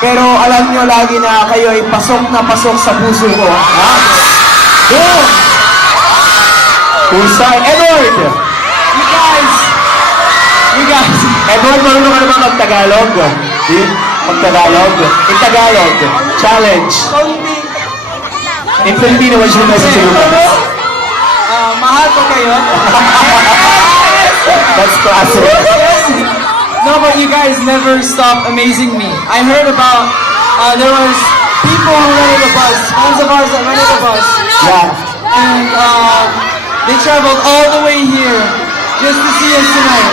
Pero alam nyo lagi na kayo ay pasok na pasok sa puso ko. Ha? Boom! Husay. Edward! You guys! Edward, marunong ka naman mag-Tagalog? Mag-Tagalog? In Tagalog, challenge. In Filipino, what's your message to you? Mahal ko kayo. That's classic. No, but you guys never stop amazing me. I heard about there was people who rented a bus, friends of ours that rented a bus, Yeah. and they traveled all the way here just to see us tonight.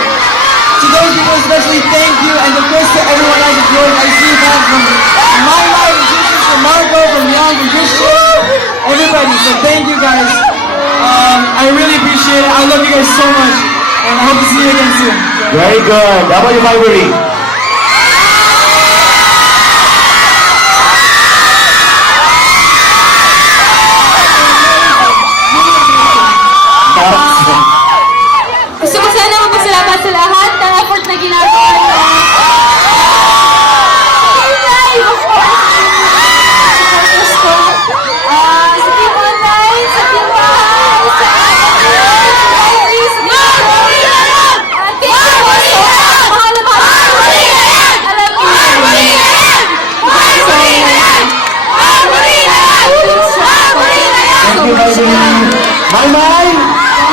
To those people especially, thank you, and of course to everyone else of yours. I see that from my life, from Marco, from Young, from Christian, everybody. So thank you guys. I really appreciate it. I love you guys so much, and I hope to see you again soon. Very good. How about you, Ivory?